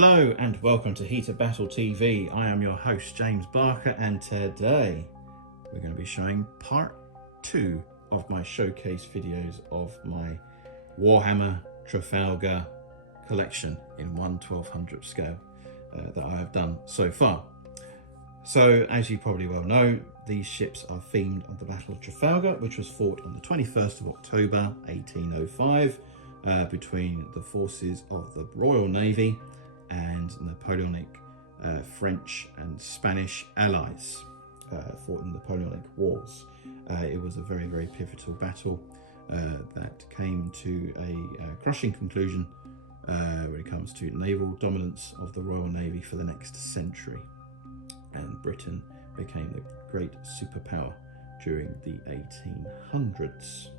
Hello and welcome to Heat of Battle TV. I am your host James Barker, and today we're going to be showing part 2 of my showcase videos of my Warhammer Trafalgar collection in 1/1200 scale that I have done so far. So as you probably well know, these ships are themed on the Battle of Trafalgar, which was fought on the 21st of October 1805 between the forces of the Royal Navy and Napoleonic French and Spanish allies fought in the Napoleonic Wars. It was a very, very pivotal battle that came to a crushing conclusion when it comes to naval dominance of the Royal Navy for the next century. And Britain became the great superpower during the 1800s.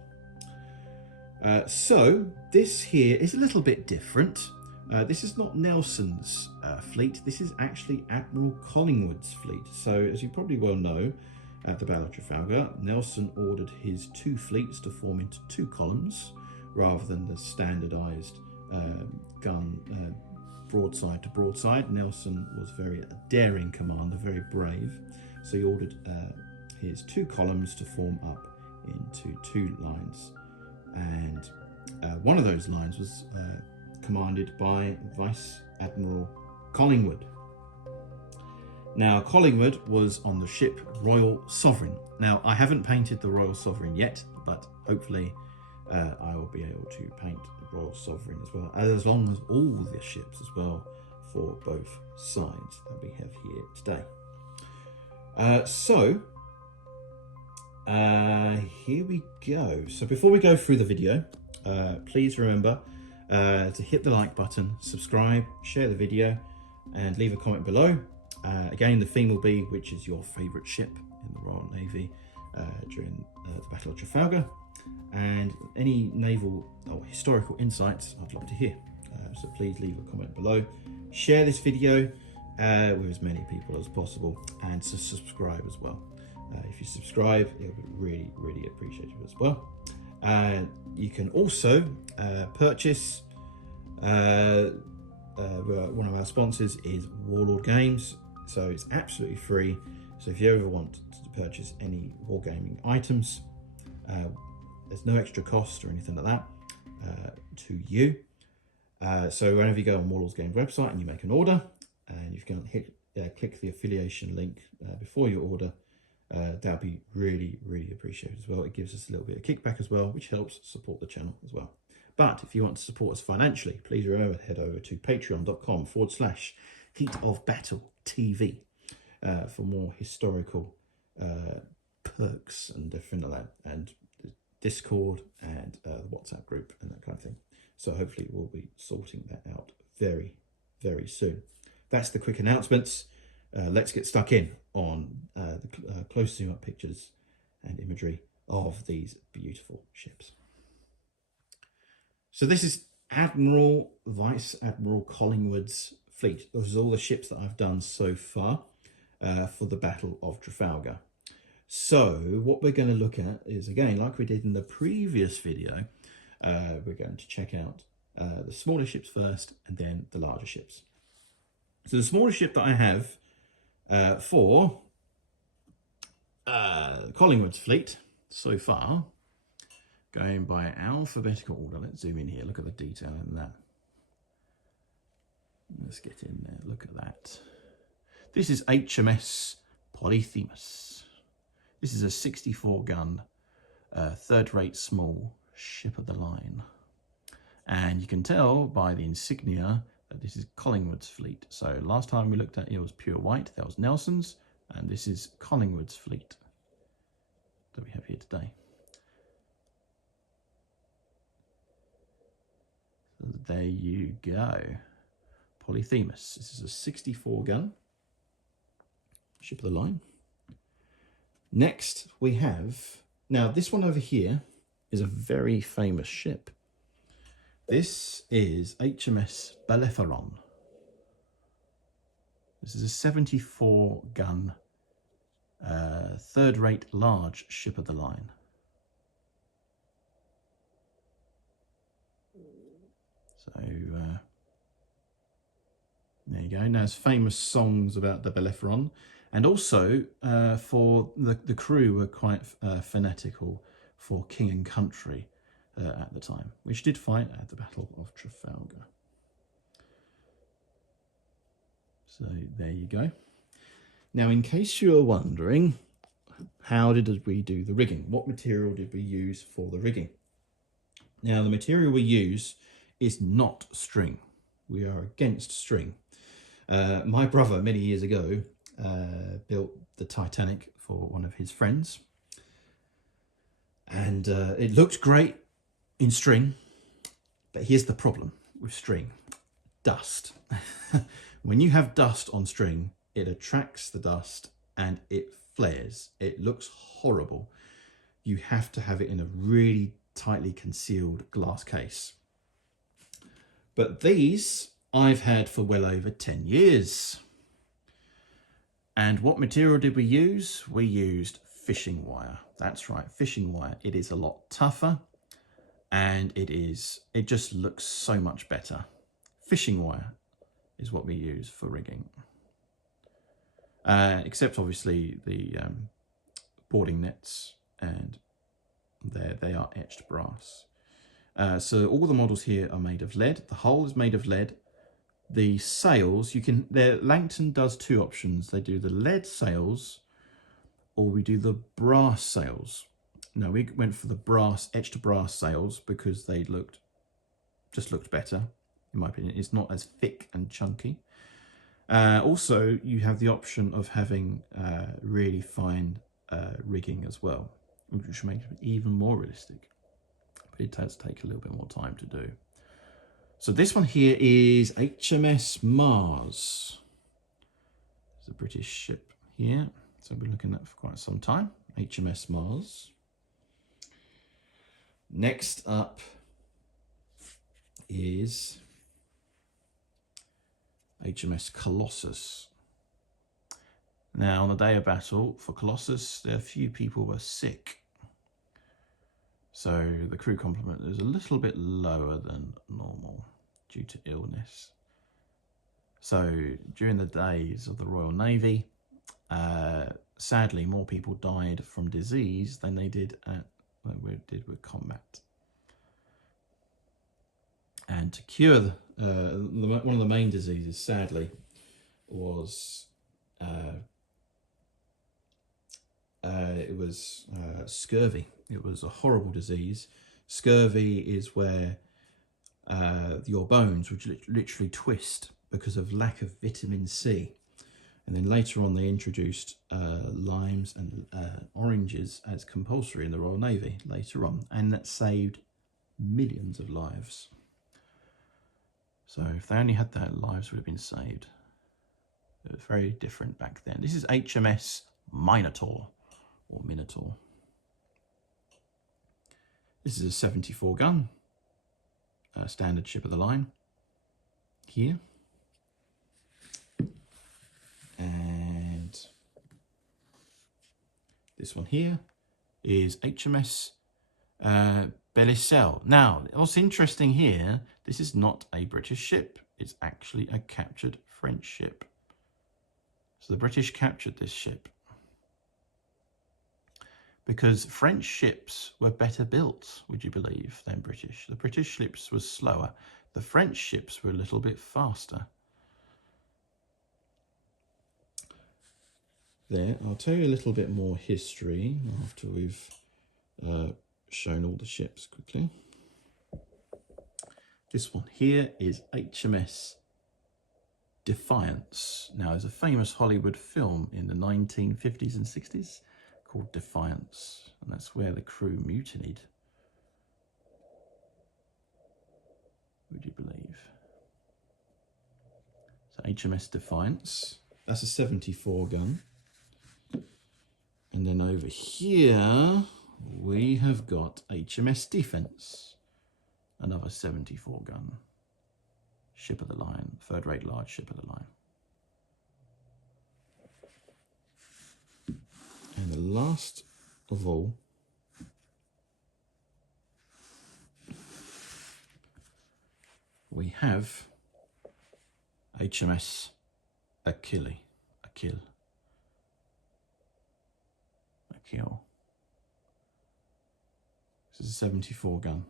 So this here is a little bit different. This is not Nelson's fleet, this is actually Admiral Collingwood's fleet. So as you probably well know, at the Battle of Trafalgar, Nelson ordered his 2 fleets to form into 2 columns rather than the standardised gun broadside to broadside. Nelson was very daring commander, very brave. So he ordered his 2 columns to form up into 2 lines. And one of those lines was commanded by Vice Admiral Collingwood. Now, Collingwood was on the ship Royal Sovereign. Now, I haven't painted the Royal Sovereign yet, but hopefully I will be able to paint the Royal Sovereign as well, as long as all the ships as well for both sides that we have here today. Here we go. So before we go through the video, please remember to hit the like button, subscribe, share the video, and leave a comment below. Again, the theme will be which is your favourite ship in the Royal Navy during the Battle of Trafalgar, and any naval or historical insights I'd love to hear. So please leave a comment below, share this video with as many people as possible, and to subscribe as well. If you subscribe, it will be really, really appreciated as well. You can also purchase, one of our sponsors is Warlord Games, so it's absolutely free. So if you ever want to purchase any wargaming items, there's no extra cost or anything like that to you. So whenever you go on Warlord Games website and you make an order, and you can click the affiliation link before your order, that'll be really, really appreciated as well. It gives us a little bit of kickback as well, which helps support the channel as well. But if you want to support us financially, please remember to head over to patreon.com/heatofbattletv for more historical perks and different like that, and the Discord and the WhatsApp group and that kind of thing. So hopefully we'll be sorting that out very, very soon. That's the quick announcements. Let's get stuck in on the close zoom up pictures and imagery of these beautiful ships. So this is Vice Admiral Collingwood's fleet. Those are all the ships that I've done so far for the Battle of Trafalgar. So what we're going to look at is, again, like we did in the previous video, we're going to check out the smaller ships first and then the larger ships. So the smallest ship that I have for Collingwood's fleet so far, going by alphabetical order. Let's zoom in here, look at the detail in that. Let's get in there, look at that. This is HMS Polyphemus. This is a 64 gun, third-rate small ship of the line. And you can tell by the insignia that this is Collingwood's fleet. So last time we looked at it was pure white, that was Nelson's, and this is Collingwood's fleet that we have here today. So there you go. Polyphemus. This is a 64 gun ship of the line. Next we have, now this one over here is a very famous ship. This is HMS Bellerophon. This is a 74 gun, third-rate large ship of the line. So you go. Now, it's famous songs about the Bellerophon, and also for the crew were quite fanatical for king and country at the time, which did fight at the Battle of Trafalgar. So there you go. Now, in case you are wondering, how did we do the rigging? What material did we use for the rigging? Now, the material we use is not string. We are against string. My brother, many years ago, built the Titanic for one of his friends. And it looked great in string, but here's the problem with string: dust. When you have dust on string, it attracts the dust and it flares. It looks horrible. You have to have it in a really tightly concealed glass case. But these I've had for well over 10 years. And what material did we use? We used fishing wire. That's right, fishing wire. It is a lot tougher and it just looks so much better. Fishing wire is what we use for rigging. Except obviously the boarding nets, and they are etched brass. So all the models here are made of lead. The hull is made of lead. The sails, Langton does two options. They do the lead sails, or we do the brass sails. No, we went for the brass, etched brass sails because they just looked better, in my opinion. It's not as thick and chunky. Also, you have the option of having really fine rigging as well, which makes it even more realistic. But it does take a little bit more time to do. So this one here is HMS Mars. It's a British ship here. So we've been looking at for quite some time. HMS Mars. Next up is HMS Colossus. Now, on the day of battle for Colossus, a few people were sick. So the crew complement is a little bit lower than normal due to illness. So during the days of the Royal Navy, sadly, more people died from disease than they did with combat. And to cure one of the main diseases, sadly, was scurvy. It was a horrible disease. Scurvy is where your bones would literally twist because of lack of vitamin C. And then later on, they introduced limes and oranges as compulsory in the Royal Navy later on, and that saved millions of lives. So if they only had that, lives would have been saved. It was very different back then. This is HMS Minotaur, or Minotaur. This is a 74 gun, standard ship of the line here. And this one here is HMS Bellicelle. Now, what's interesting here, this is not a British ship. It's actually a captured French ship. So the British captured this ship because French ships were better built, would you believe, than British. The British ships were slower. The French ships were a little bit faster. There, I'll tell you a little bit more history after we've shown all the ships quickly. This one here is HMS Defiance. Now, there's a famous Hollywood film in the 1950s and 60s called Defiance, and that's where the crew mutinied. Would you believe? So HMS Defiance, that's a 74 gun. And then over here, we have got HMS Defence, another 74 gun. Ship of the line, third-rate large ship of the line. And the last of all we have HMS Achille. This is a 74 gun.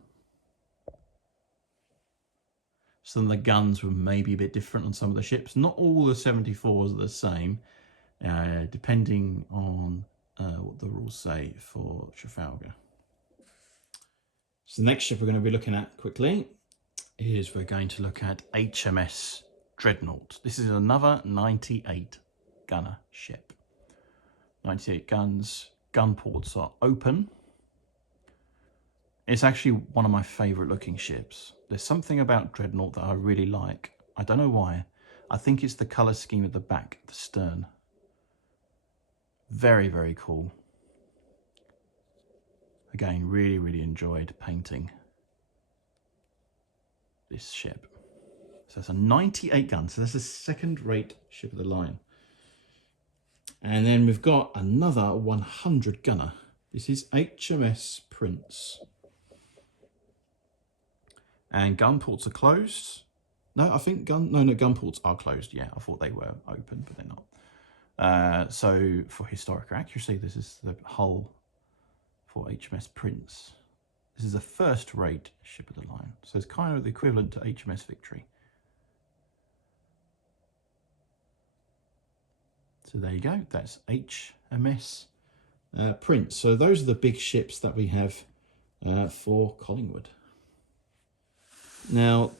Some of the guns were maybe a bit different on some of the ships. Not all the 74s are the same, depending on what the rules say for Trafalgar. So the next ship we're going to be looking at quickly is we're going to look at HMS Dreadnought. This is another 98 gunner ship. 98 guns, gun ports are open. It's actually one of my favourite looking ships. There's something about Dreadnought that I really like. I don't know why. I think it's the colour scheme at the back, the stern. Very, very cool. Again, really enjoyed painting this ship. So it's a 98 gun, so that's a second-rate ship of the line. And then we've got another 100 gunner. This is HMS Prince. And gun ports are closed. No, I think gun ports are closed. Yeah, I thought they were open, but they're not. So for historical accuracy, this is the hull for HMS Prince. This is a first-rate ship of the line. So it's kind of the equivalent to HMS Victory. So there you go, that's HMS Prince. So those are the big ships that we have for Collingwood. Now,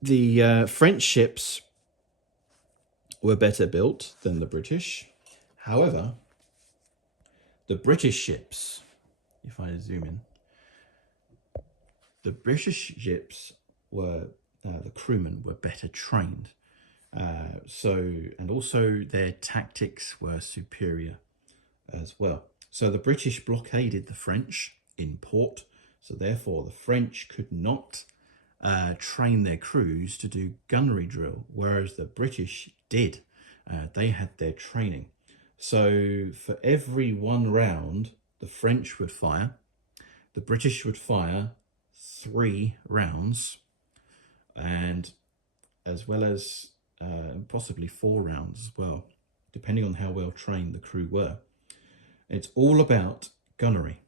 the French ships were better built than the British. However, the British ships, if I zoom in, the British ships were, the crewmen were better trained. And also their tactics were superior as well. So the British blockaded the French in port. So therefore the French could not train their crews to do gunnery drill, whereas the British did. They had their training. So for every one round, the French would fire, the British would fire 3 rounds, and as well as possibly 4 rounds as well, depending on how well trained the crew were. It's all about gunnery.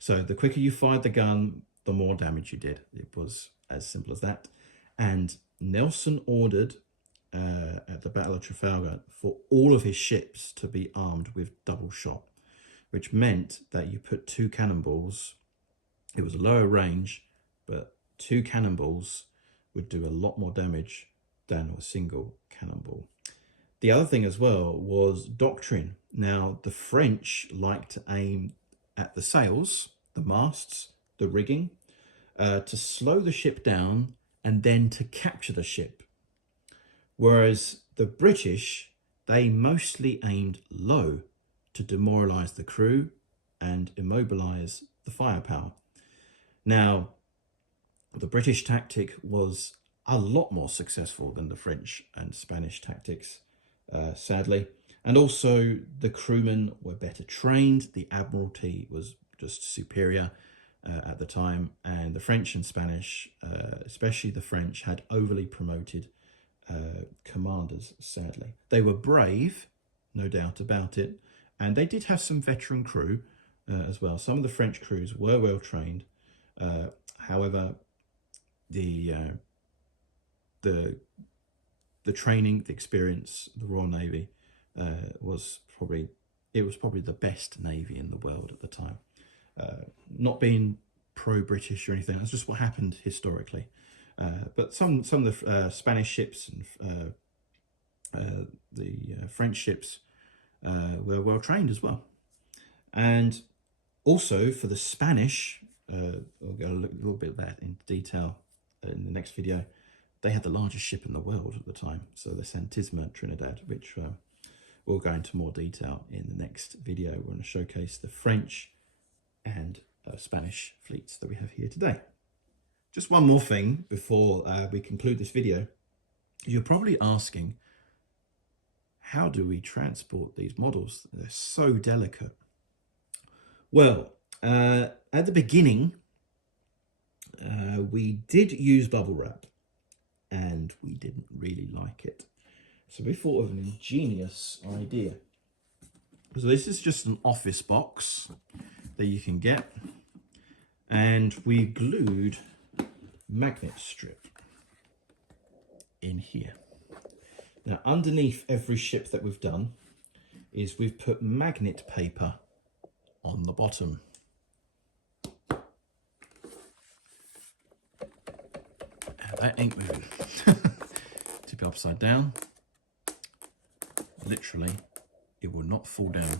So the quicker you fired the gun, the more damage you did. It was as simple as that. And Nelson ordered at the Battle of Trafalgar for all of his ships to be armed with double shot, which meant that you put 2 cannonballs. It was a lower range, but 2 cannonballs would do a lot more damage than a single cannonball. The other thing as well was doctrine. Now, the French liked to aim at the sails, the masts, the rigging, to slow the ship down and then to capture the ship. Whereas the British, they mostly aimed low to demoralize the crew and immobilize the firepower. Now, the British tactic was a lot more successful than the French and Spanish tactics, sadly. And also the crewmen were better trained. The Admiralty was just superior at the time. And the French and Spanish, especially the French, had overly promoted commanders, sadly. They were brave, no doubt about it. And they did have some veteran crew as well. Some of the French crews were well trained. However, the training, the experience, the Royal Navy was probably the best navy in the world at the time. Not being pro-British or anything, that's just what happened historically. But some of the Spanish ships and the French ships were well trained as well. And also for the Spanish, we'll go a little bit of that in detail in the next video. They had the largest ship in the world at the time, so the Santisima Trinidad, which we'll go into more detail in the next video. We're going to showcase the French and Spanish fleets that we have here today. Just one more thing before we conclude this video. You're probably asking, how do we transport these models? They're so delicate. Well, at the beginning, we did use bubble wrap. And and we didn't really like it. So we thought of an ingenious idea. So this is just an office box that you can get, and we glued magnet strip in here. Now underneath every ship that we've done is we've put magnet paper on the bottom. And that ain't moving. Tip it upside down. Literally, it will not fall down.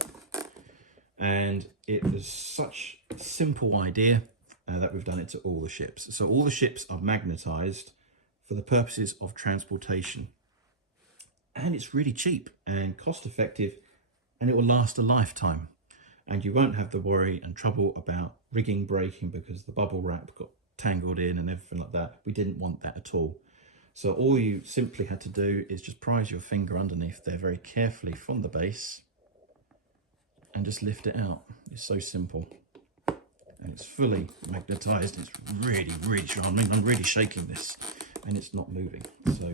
And it was such a simple idea that we've done it to all the ships. So all the ships are magnetized for the purposes of transportation. And it's really cheap and cost effective, and it will last a lifetime. And you won't have the worry and trouble about rigging breaking because the bubble wrap got tangled in and everything like that. We didn't want that at all. So all you simply had to do is just prise your finger underneath there very carefully from the base and just lift it out. It's so simple. And it's fully magnetized. It's really, really strong. I mean, I'm really shaking this and it's not moving. So,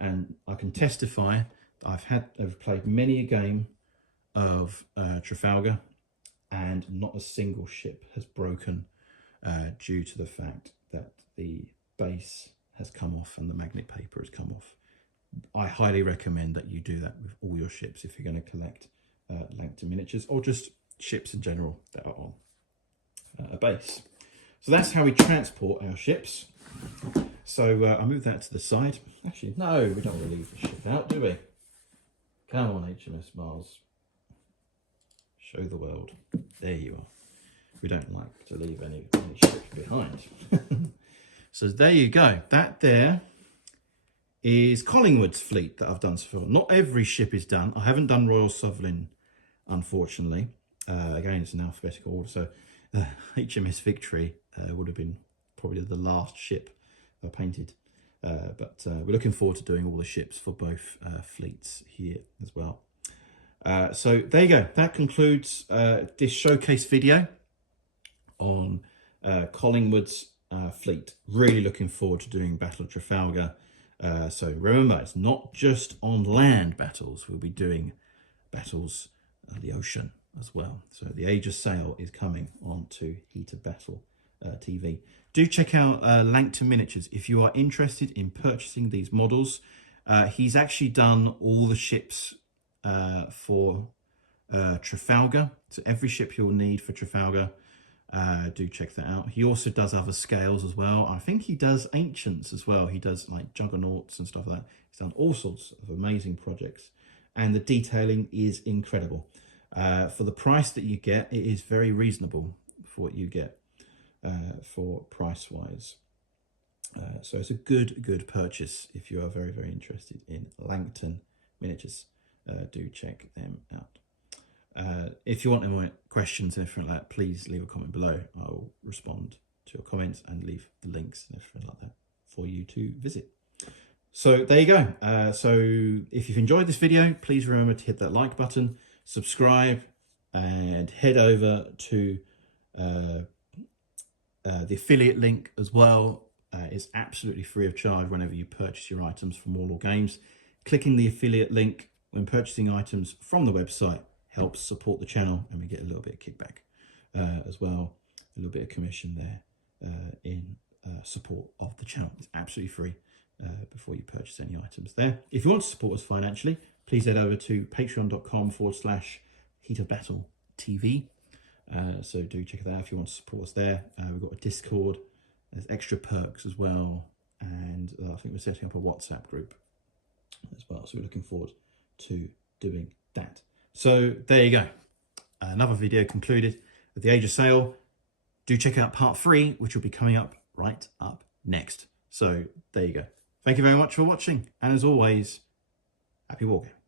and I can testify that I've played many a game of Trafalgar, and not a single ship has broken due to the fact that the base has come off and the magnet paper has come off. I highly recommend that you do that with all your ships if you're going to collect Langton miniatures, or just ships in general that are on a base. So that's how we transport our ships. So I'll move that to the side. Actually, no, we don't want to leave the ship out, do we? Come on, HMS Mars. Show the world. There you are. We don't like to leave any ships behind. So there you go. That there is Collingwood's fleet that I've done so far. Not every ship is done. I haven't done Royal Sovereign, unfortunately. Again, it's in alphabetical order. So HMS Victory would have been probably the last ship I painted. But we're looking forward to doing all the ships for both fleets here as well. So there you go. That concludes this showcase video on Collingwood's fleet. Really looking forward to doing Battle of Trafalgar. So remember, it's not just on land battles. We'll be doing battles on the ocean as well. So the Age of Sail is coming on to Heated Battle TV. Do check out Langton Miniatures if you are interested in purchasing these models. He's actually done all the ships for Trafalgar. So every ship you'll need for Trafalgar, do check that out. He also does other scales as well. I think he does Ancients as well. He does like Juggernauts and stuff like that. He's done all sorts of amazing projects, and the detailing is incredible. For the price that you get, it is very reasonable for what you get for price-wise. So it's a good purchase if you are very, very interested in Langton Miniatures. Do check them out. If you want any more questions and everything like that, please leave a comment below. I'll respond to your comments and leave the links and everything like that for you to visit. So there you go. So if you've enjoyed this video, please remember to hit that like button, subscribe, and head over to the affiliate link as well. It's absolutely free of charge whenever you purchase your items from Warlord Games. Clicking the affiliate link when purchasing items from the website helps support the channel, and we get a little bit of kickback as well, a little bit of commission there in support of the channel. It's absolutely free before you purchase any items there. If you want to support us financially, please head over to patreon.com/Heat of Battle TV. So do check that out if you want to support us there. We've got a Discord, there's extra perks as well, and I think we're setting up a WhatsApp group as well. So we're looking forward to doing that. So there you go. Another video concluded with the Age of Sail. Do check out part 3, which will be coming up right up next. So there you go. Thank you very much for watching. And as always, happy wargaming.